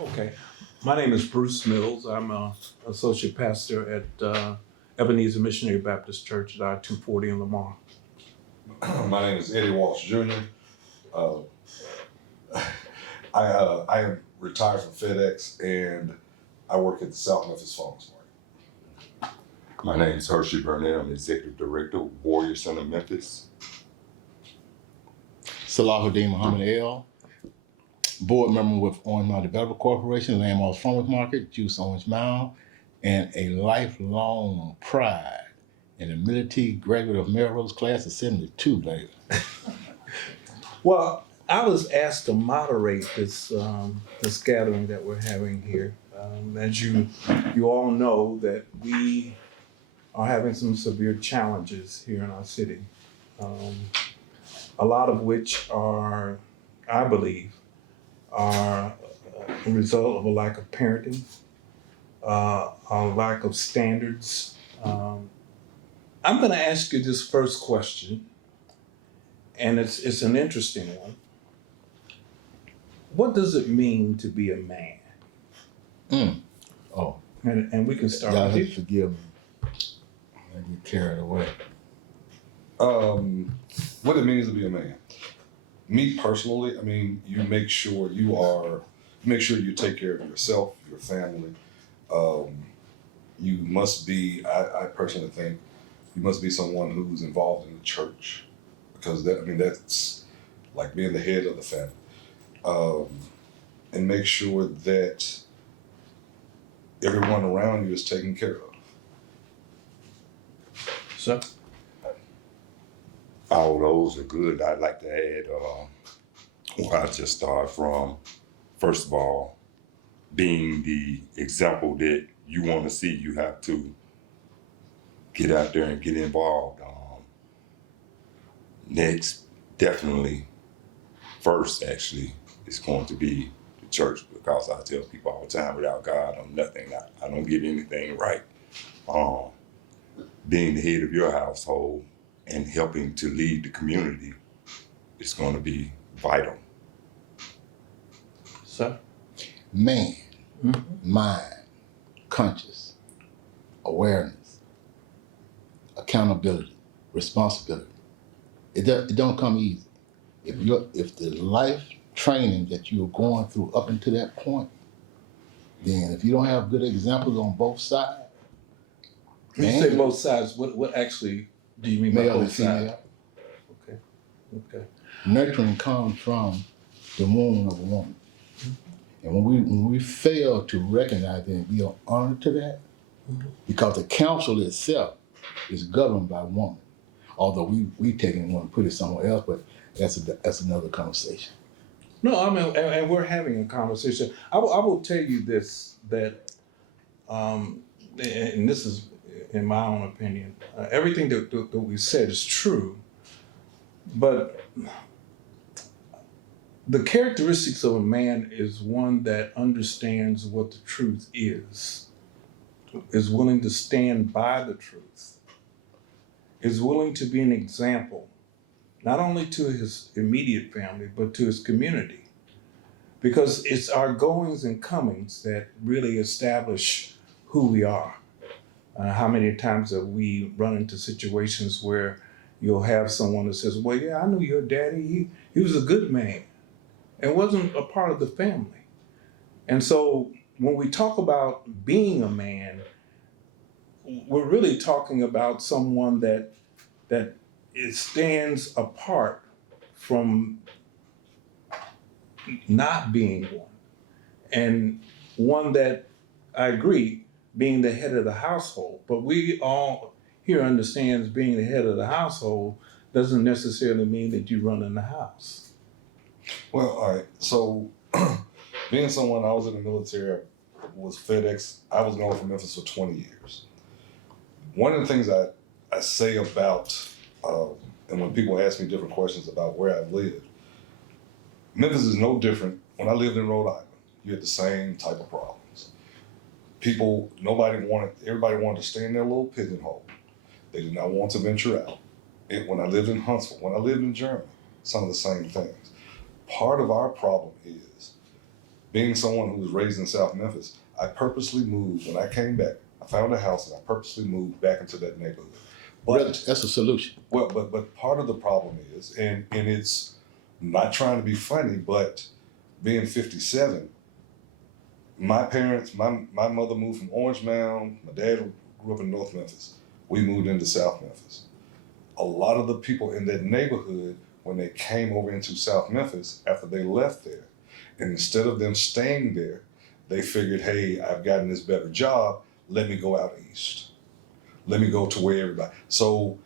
Okay. My name is Bruce Mills. I'm a associate pastor at Ebenezer Missionary Baptist Church at I-240 in Lamar. My name is Eddie Walsh Jr. Uh, I am retired from FedEx and I work at the South Memphis Farmers Market. My name is Hershey Burnett. I'm Executive Director, Warrior Center, Memphis. Salahuddin Muhammad El, board member with Orange Mound Developer Corporation, Landmark Farmers Market, Juice Orange Mound, and a lifelong pride in the military graduate of Melrose class of 72, baby. Well, I was asked to moderate this gathering that we're having here. As you all know, that we are having some severe challenges here in our city. A lot of which are, I believe, are a result of a lack of parenting, a lack of standards. I'm going to ask you this first question, and it's an interesting one. What does it mean to be a man? Oh, And we can start y'all with have you. to forgive me. I get carried away. What it means to be a man. Me personally, I mean, you make sure you take care of yourself, your family. You must be, I personally think, you must be someone who's involved in the church because that's like being the head of the family. And make sure that everyone around you is taken care of. So, All those are good. I'd like to add, where I just start from, first of all, being the example that you want to see, you have to get out there and get involved. Next, definitely, first actually, is going to be the church because I tell people all the time, without God, I'm nothing. I don't get anything right. Being the head of your household and helping to lead the community is going to be vital. so. Man, mind, conscious, awareness, accountability, responsibility. It don't come easy. If the life training that you're going through up until that point, then if you don't have good examples on both sides, When you say both sides, what actually do you mean by male and both sides? female, Okay. Okay. nurturing comes from the womb of a woman. And when we fail to recognize that and be honored to that, because the council itself is governed by woman, although we take it and want to put it somewhere else, but that's another conversation. No, I mean, and we're having a conversation. I will tell you this, that, and this is in my own opinion, everything that we said is true, but the characteristics of a man is one that understands what the truth is willing to stand by the truth, is willing to be an example, not only to his immediate family, but to his community. Because it's our goings and comings that really establish who we are. How many times have we run into situations where you'll have someone that says, well, yeah, I knew your daddy, he was a good man and wasn't a part of the family. And so when we talk about being a man, we're really talking about someone that it stands apart from not being one, and one that, I agree, being the head of the household. But we all here understands being the head of the household doesn't necessarily mean that you run in the house. Well, all right. So, being someone I was in the military, was FedEx. I was gone from Memphis for 20 years. One of the things I say about, and when people ask me different questions about where I've lived, Memphis is no different. When I lived in Rhode Island, you had the same type of problems. Everybody wanted to stay in their little pigeonhole. They did not want to venture out. When I lived in Huntsville, when I lived in Germany, some of the same things. Part of our problem is being someone who was raised in South Memphis, I purposely moved when I came back. I found a house and I purposely moved back into that neighborhood. But That's a solution. well, but part of the problem is, and it's not trying to be funny, but being 57, my parents, my mother moved from Orange Mound. My dad grew up in North Memphis. We moved into South Memphis. A lot of the people in that neighborhood, when they came over into South Memphis after they left there, and instead of them staying there, they figured, hey, I've gotten this better job. Let me go out east. Let me go to where everybody. So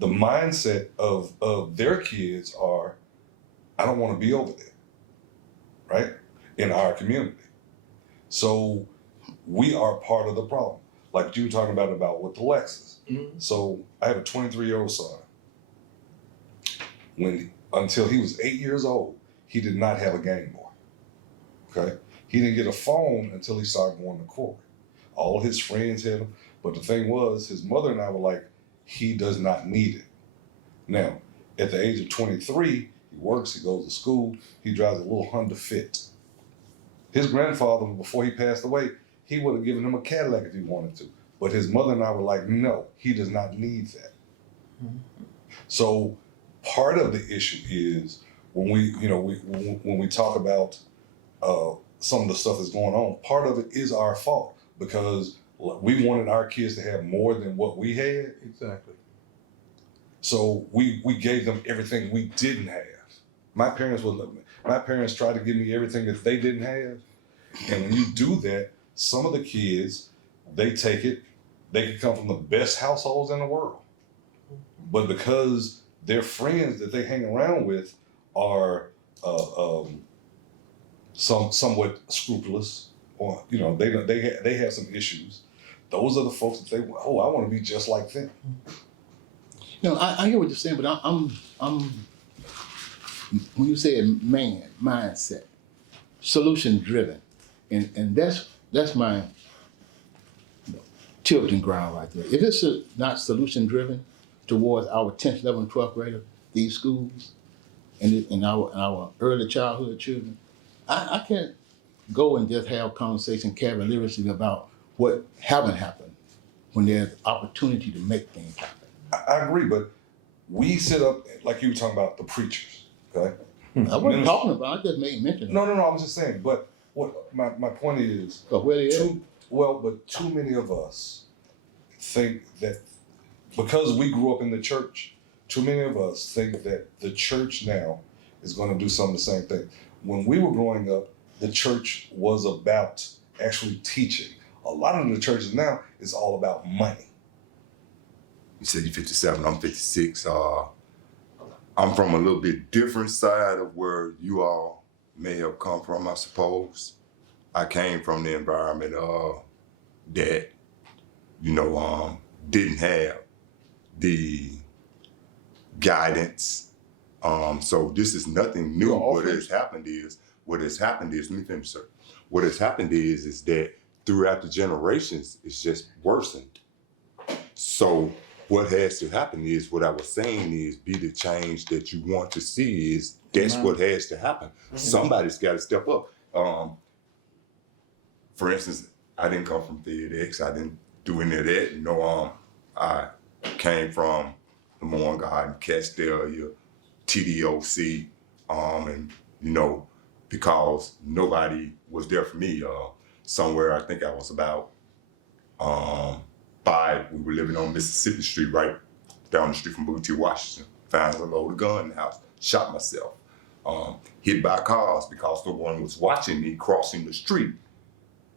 the mindset of their kids are, I don't want to be over there, right? In our community. So we are part of the problem. Like you were talking about with the Lexus. Mhm. So I have a 23-year-old son. Until he was 8 years old, he did not have a Game Boy. Okay? He didn't get a phone until he started going to court. All his friends had them. But the thing was, his mother and I were like, he does not need it. Now, at the age of 23, he works, he goes to school, he drives a little Honda Fit. His grandfather, before he passed away, he would have given him a Cadillac if he wanted to. But his mother and I were like, no, he does not need that. Mm-hmm. So part of the issue is when we talk about some of the stuff that's going on, part of it is our fault because we wanted our kids to have more than what we had. Exactly. So we gave them everything we didn't have. My parents tried to give me everything that they didn't have. And when you do that, some of the kids, they take it, they can come from the best households in the world. But because their friends that they hang around with are somewhat scrupulous, or they have some issues. Those are the folks that I want to be just like them. I hear what you're saying, but I'm when you say mindset, solution driven, and that's my tilting ground right there. If it's not solution driven towards our 10th, 11th, 12th grader, these schools, and our early childhood children, I can't go and just have conversation cavalierly about what haven't happened when there's opportunity to make things happen. I agree, but we sit up, like you were talking about the preachers, okay? I wasn't talking about, I just made mention. No, I'm just saying, but what my point is, But where they at? but too many of us think that because we grew up in the church, too many of us think that the church now is going to do some of the same thing. When we were growing up, the church was about actually teaching. A lot of the churches now is all about money. You said you're 57, I'm 56. I'm from a little bit different side of where you all may have come from, I suppose. I came from the environment that, didn't have the guidance. So this is nothing new. What has happened is, let me finish, sir. What has happened is that throughout the generations, it's just worsened. So what has to happen is, what I was saying is, be the change that you want to see is, that's what has to happen. Somebody's got to step up. For instance, I didn't come from FedEx. I didn't do any of that. I came from the Morgan Garden, Castelia, TDOC, and because nobody was there for me. Somewhere, I think I was about 5. We were living on Mississippi Street, right down the street from Booker T. Washington. Found a loaded gun in the house, shot myself. Hit by cars because no one was watching me crossing the street.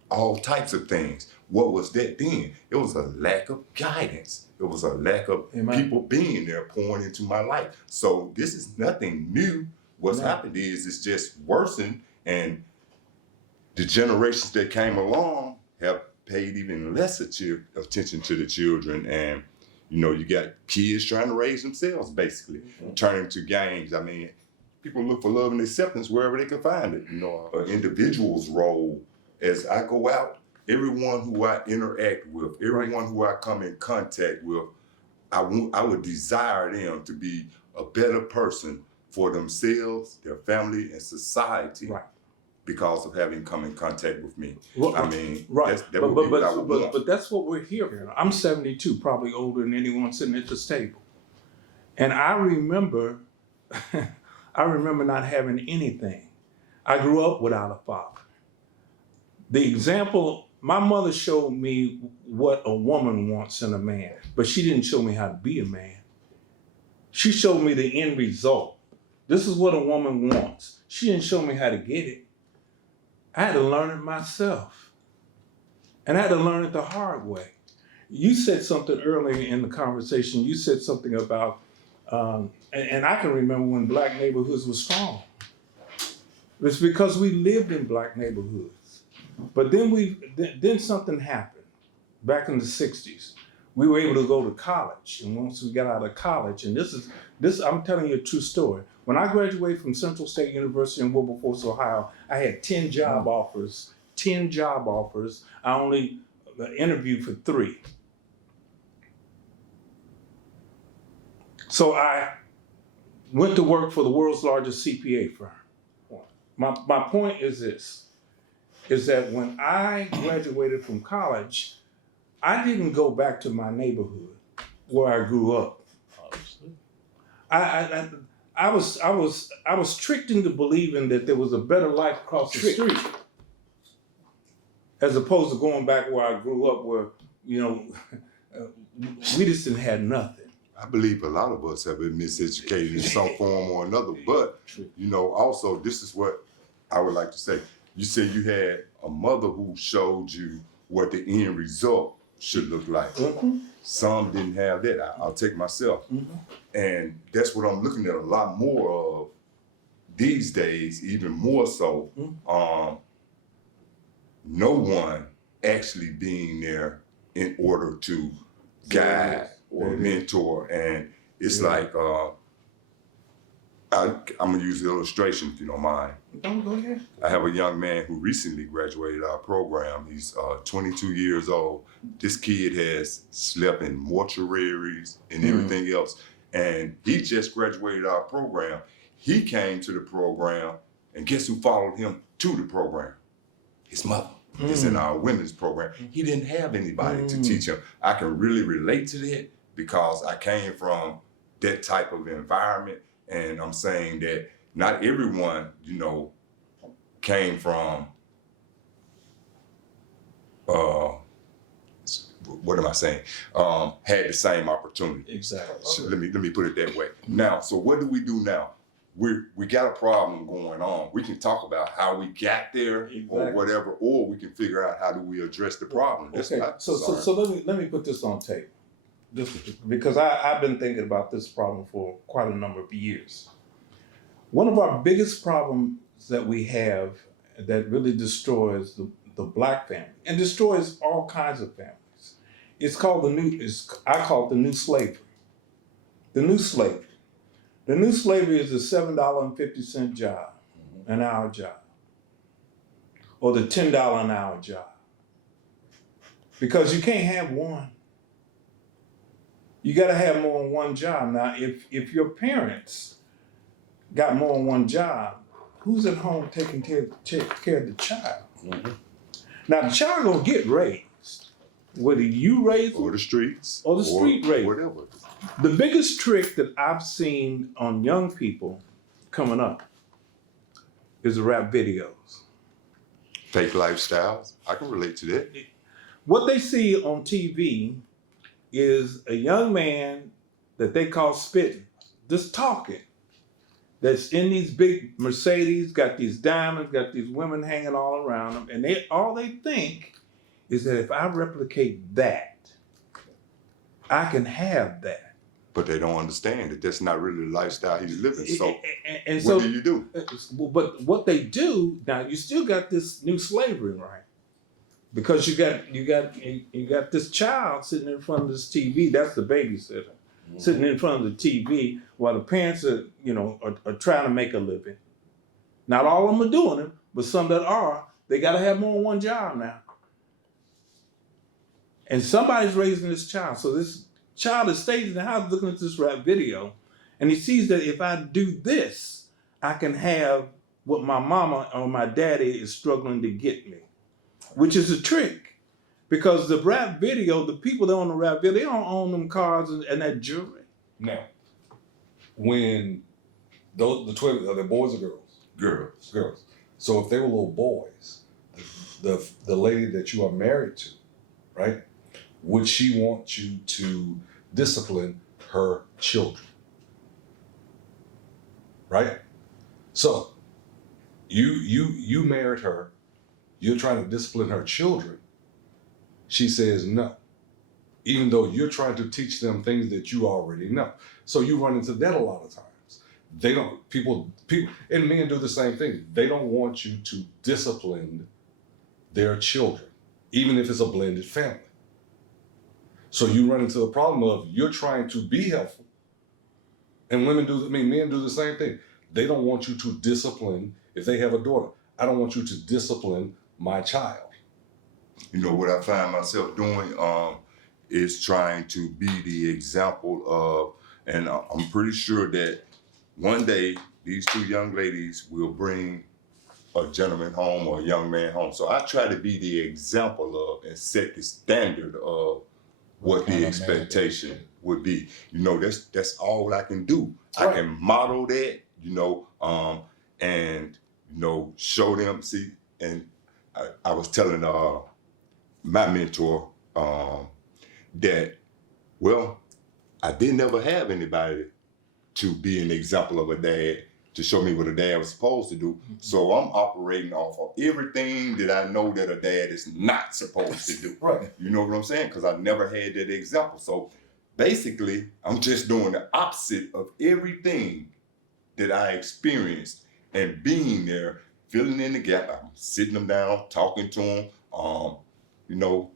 All types of things. What was that then? It was a lack of guidance. It was a lack of people being there, pouring into my life. So this is nothing new. What's happened is it's just worsened, and the generations that came along have paid even less attention to the children. And, you got kids trying to raise themselves, basically, turning to gangs. I mean, people look for love and acceptance wherever they can find it. An individual's role, as I go out, everyone who I interact with, everyone who I come in contact with, I would desire them to be a better person for themselves, their family, and society. Right. because of having come in contact with me. Well, I mean, right. that would be what I would but, want. but that's what we're hearing. I'm 72, probably older than anyone sitting at this table. And I remember, I remember not having anything. I grew up without a father. The example, my mother showed me what a woman wants in a man, but she didn't show me how to be a man. She showed me the end result. This is what a woman wants. She didn't show me how to get it. I had to learn it myself. And I had to learn it the hard way. You said something earlier in the conversation. You said something about, and I can remember when black neighborhoods were strong. It's because we lived in black neighborhoods. But then something happened back in the 60s. We were able to go to college. And once we got out of college, and this I'm telling you a true story. When I graduated from Central State University in Wilberforce, Ohio, I had 10 job offers. 10 job offers. I only interviewed for 3. So I went to work for the world's largest CPA firm. My point is this, is that when I graduated from college, I didn't go back to my neighborhood where I grew up. I was tricked into believing that there was a better life across the street, as opposed to going back where I grew up, where we just didn't have nothing. I believe a lot of us have been miseducated in some form or another, but also this is what I would like to say. You said you had a mother who showed you what the end result should look like. Mm-hmm. Some didn't have that. I'll take myself. Mm-hmm. And that's what I'm looking at a lot more of these days, even more so. Mm-hmm. No one actually being there in order to guide or mentor. And it's like, I'm gonna use the illustration if you don't mind. Don't go ahead. I have a young man who recently graduated our program. He's 22 years old. This kid has slept in mortuaries and everything else. And he just graduated our program. He came to the program, and guess who followed him to the program? His mother. Is in our women's program. He didn't have anybody to teach him. I can really relate to that because I came from that type of environment. And I'm saying that not everyone, came from, what am I saying? Had the same opportunity. Exactly. So let me put it that way. Now, so what do we do now? We got a problem going on. We can talk about how we got there or whatever, or we can figure out how do we address the problem. Okay. So let me put this on tape, just because I've been thinking about this problem for quite a number of years. One of our biggest problems that we have that really destroys the black family and destroys all kinds of families. I call it the new slavery. The new slavery. The new slavery is the $7.50 job, an hour job, or the $10 an hour job. Because you can't have one. You gotta have more than one job. Now, if your parents got more than one job, who's at home taking care of the child? Mm-hmm. Now, the child gonna get raised, whether you raise them or the streets, or the street raise, whatever. The biggest trick that I've seen on young people coming up is the rap videos. Fake lifestyles. I can relate to that. What they see on TV is a young man that they call spitting, just talking, that's in these big Mercedes, got these diamonds, got these women hanging all around them, and all they think is that if I replicate that, I can have that. But they don't understand that that's not really the lifestyle he's living. So, and what do you do? But what they do now, you still got this new slavery, right? Because you got this child sitting in front of this TV. That's the babysitter, sitting in front of the TV while the parents are trying to make a living. Not all of them are doing it, but some that are, they got to have more than one job now. And somebody's raising this child. So this child is staying in the house looking at this rap video, and he sees that if I do this, I can have what my mama or my daddy is struggling to get me, which is a trick. Because the rap video, the people that own the rap video, they don't own them cars and that jewelry. Now, when the twins, are they boys or girls? Girls. So if they were little boys, the lady that you are married to, right? Would she want you to discipline her children? Right? So you married her, you're trying to discipline her children. She says no. Even though you're trying to teach them things that you already know. So you run into that a lot of times. They don't people and men do the same thing. They don't want you to discipline their children, even if it's a blended family. So you run into the problem of you're trying to be helpful. And men do the same thing. They don't want you to discipline if they have a daughter. I don't want you to discipline my child. You know what I find myself doing is trying to be the example of, and I'm pretty sure that one day these two young ladies will bring a gentleman home or a young man home. So I try to be the example of and set the standard of what the expectation would be. You know, that's all I can do. Right. I can model that, you know, and you know, show them. See, and I was telling my mentor that, well, I didn't ever have anybody to be an example of a dad, to show me what a dad was supposed to do. Mm-hmm. So I'm operating off of everything that I know that a dad is not supposed to do. Right. You know what I'm saying? Because I never had that example. So basically, I'm just doing the opposite of everything that I experienced, and being there, filling in the gap. I'm sitting them down, talking to them, you know,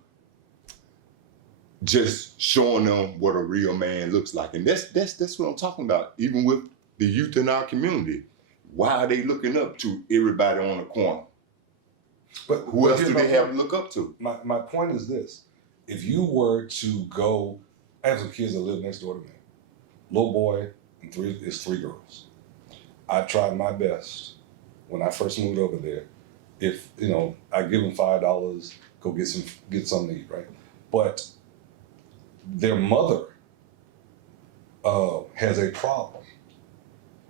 just showing them what a real man looks like. And that's what I'm talking about. Even with the youth in our community, why are they looking up to everybody on the corner? But who else do they have to look up to? My point is this. If you were to go, I have some kids that live next door to me. Little boy and three girls. I tried my best when I first moved over there. If, you know, I give them $5, go get something to eat, right? But their mother has a problem.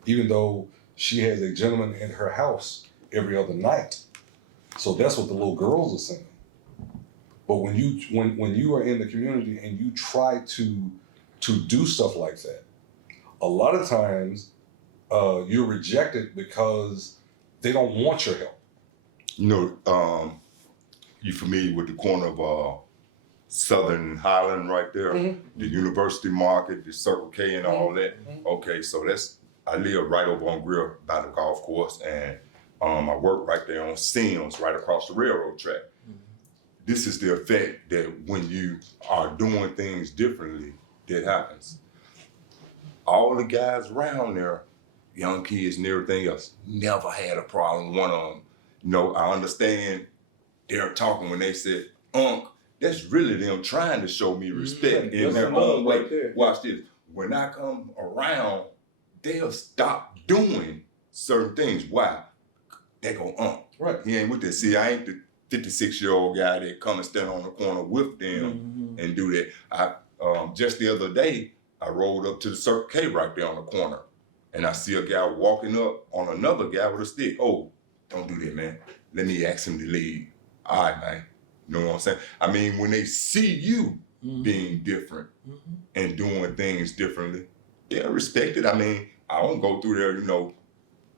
Even though she has a gentleman in her house every other night. So that's what the little girls are saying. But when you are in the community and you try to do stuff like that, a lot of times you're rejected because they don't want your help. You know, you familiar with the corner of Southern Highland right there? Mm-hmm. The University Market, the Circle K and all that. Mm-hmm. Okay, so I live right over on Greer by the golf course, and I work right there on Sims, right across the railroad track. Mm-hmm. This is the effect that when you are doing things differently, that happens. All the guys around there, young kids and everything else, never had a problem. One of them, you know, I understand they're talking when they said, "Unc," that's really them trying to show me respect in their own way. Right. Watch this. When I come around, they'll stop doing certain things. Why? They go, "Unc." Right. He ain't with that. See, I ain't the 56-year-old guy that come and stand on the corner with them and do that. Just the other day, I rolled up to the Circle K right there on the corner, and I see a guy walking up on another guy with a stick. "Oh, don't do that, man. Let me ask him to leave." All right, man. You know what I'm saying? I mean, when they see you being different and doing things differently, they'll respect it. I mean, I don't go through there, you know,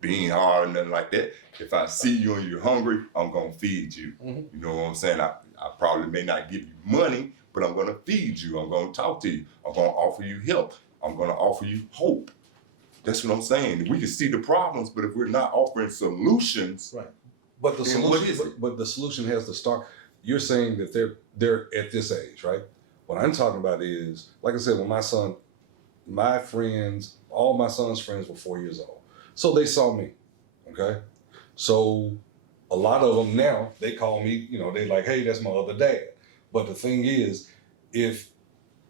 being hard or nothing like that. If I see you and you're hungry, I'm going to feed you. Mm-hmm. You know what I'm saying? I probably may not give you money, but I'm going to feed you. I'm going to talk to you. I'm going to offer you help. I'm going to offer you hope. That's what I'm saying. We can see the problems, but if we're not offering solutions, right? But the solution has to start. You're saying that they're at this age, right? What I'm talking about is, like I said, when my friends, all my son's friends were 4 years old, so they saw me. Okay, so a lot of them now they call me. You know, they like, "Hey, that's my other dad." But the thing is, if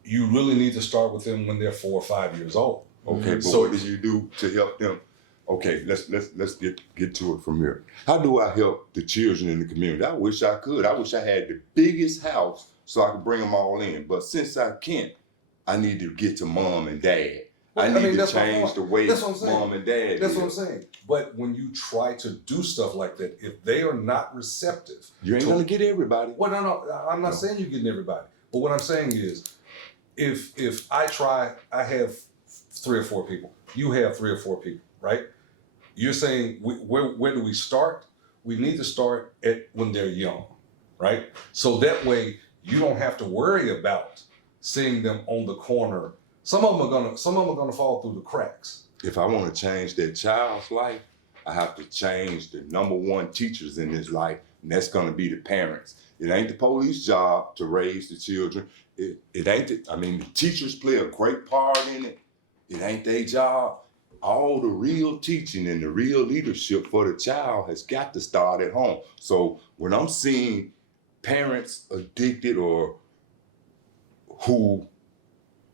you really need to start with them when they're 4 or 5 years old. Okay, but so what do you do to help them Okay, let's get to it from here. How do I help the children in the community? I wish I could. I wish I had the biggest house so I could bring them all in. But since I can't, I need to get to mom and dad. I need to that's my change point. the way That's what I'm saying. mom and dad That's live. what I'm saying. But when you try to do stuff like that, if they are not receptive, You ain't gonna get everybody. well, no, I'm not saying you're getting everybody. But what I'm saying is, if I try, I have 3 or 4 people. You have 3 or 4 people, right? You're saying where do we start? We need to start at when they're young, right? So that way you don't have to worry about seeing them on the corner. Some of them are gonna fall through the cracks. If I want to change that child's life, I have to change the number one teachers in his life, and that's going to be the parents. It ain't the police job to raise the children. It ain't. The teachers play a great part in it. It ain't their job. All the real teaching and the real leadership for the child has got to start at home. So when I'm seeing parents addicted or who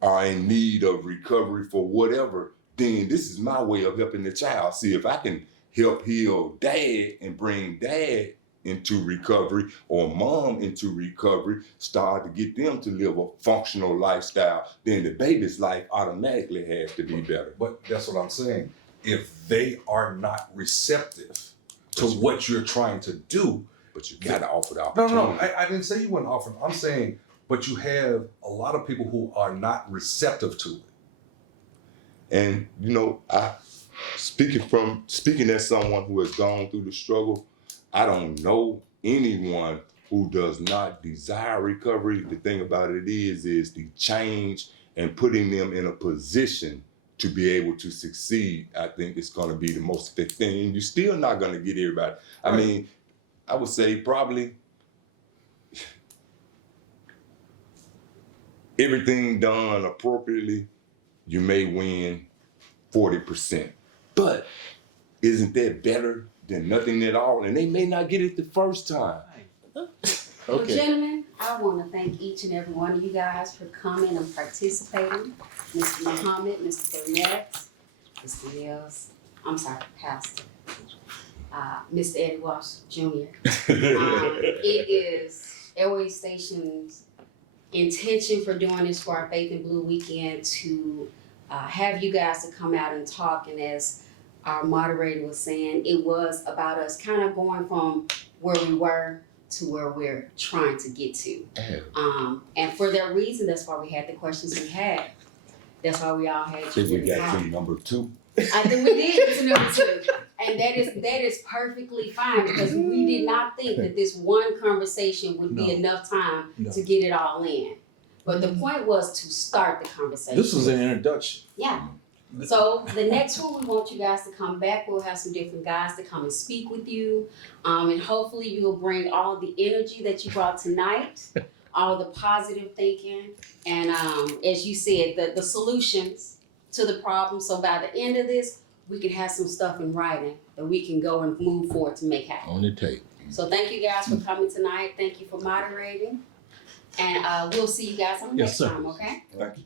are in need of recovery for whatever, then this is my way of helping the child. See, if I can help heal dad and bring dad into recovery or mom into recovery, start to get them to live a functional lifestyle, then the baby's life automatically has to be better. But that's what I'm saying. If they are not receptive to what you're trying to do, But you gotta offer the no, opportunity. I didn't say you wouldn't offer. I'm saying, but you have a lot of people who are not receptive to it. And I speaking as someone who has gone through the struggle, I don't know anyone who does not desire recovery. The thing about it is the change and putting them in a position to be able to succeed. I think it's going to be the most effective thing. And you're still not going to get everybody. I mean, I would say probably everything done appropriately, you may win 40%. But isn't that better than nothing at all? And they may not get it the first time. Well, Okay. gentlemen, I want to thank each and every one of you guys for coming and participating. Mr. Muhammad, Mr. Burnett, Mr. Mills, Pastor, Mr. Eddie Walsh Jr. It is Airways Station's intention for doing this for our Faith in Blue weekend to have you guys to come out and talk. And as our moderator was saying, it was about us kind of going from where we were to where we're trying to get to. And for that reason, that's why we had the questions we had. That's why we all had. Think we got to number 2. I think we did get to number 2. And that is perfectly fine because we did not think that this one conversation would be enough time to get it all in. But the point was to start the conversation. This was an introduction. Yeah. So the next one, we want you guys to come back. We'll have some different guys to come and speak with you. And hopefully you'll bring all the energy that you brought tonight, all the positive thinking, and as you said, the solutions to the problem. So by the end of this, we can have some stuff in writing that we can go and move forward to make happen. On the tape. So thank you guys for coming tonight. Thank you for moderating. And we'll see you guys on the next time, okay? Thank you.